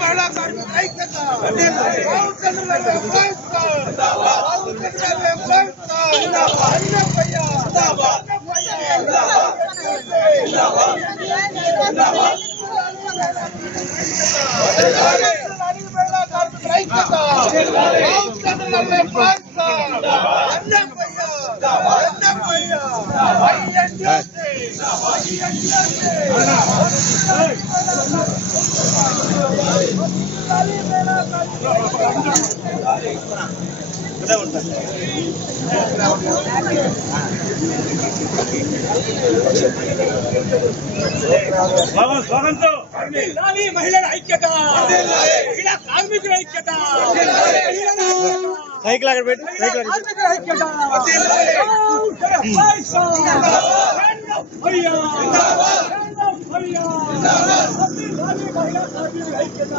మహిళా కార్మికుల ఐక్యత రాహుల్ చంద్ర ఎంప్లాయీస్ రాహుల్ చంద్ర ఎంప్లాయీస్ మహిళా కార్మికుల ఐక్యత రాహుల్ చంద్ర ఎంప్లాయీస్ స్వాగతంతో మహిళల ఐక్యత, మహిళా కార్మికుల ఐక్యత, సైకిల్ అక్కడ పెట్టి కార్మికుల ఐక్యత, మహిళా కార్మికుల ఐక్యత.